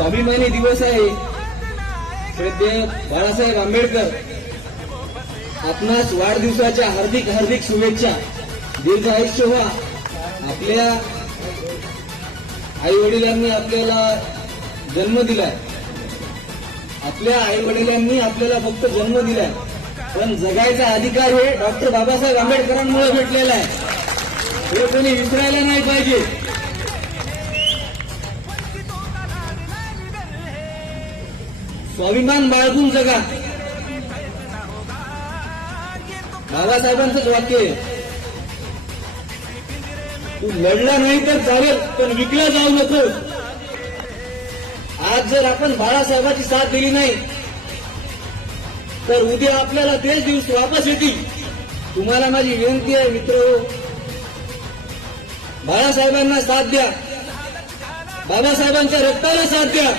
स्वाभिमानी दिवस आहे. श्रद्धेय बाळासाहेब आंबेडकर, आपणास वाढदिवसाच्या हार्दिक हार्दिक शुभेच्छा. दीर्घ आयुष्य व्हा. आपल्या आई वडिलांनी आपल्याला जन्म दिलाय. आपल्या आई वडिलांनी आपल्याला फक्त जन्म दिलाय, पण जगायचा अधिकार हे डॉक्टर बाबासाहेब आंबेडकरांमुळे भेटलेला आहे. हे कोणी विसरायला नाही पाहिजे. स्वाभिमान बाळगून जगा, बाबासाहेबांचंच वाक्य आहे. तू लढला नाही तर चालेल, पण विकला जाऊ नको. आज जर आपण बाळासाहेबांची साथ दिली नाही तर उद्या आपल्याला तेच दिवस वापस येतील. तुम्हाला माझी विनंती आहे मित्र, बाळासाहेबांना साथ द्या, बाबासाहेबांच्या रक्ताला साथ द्या.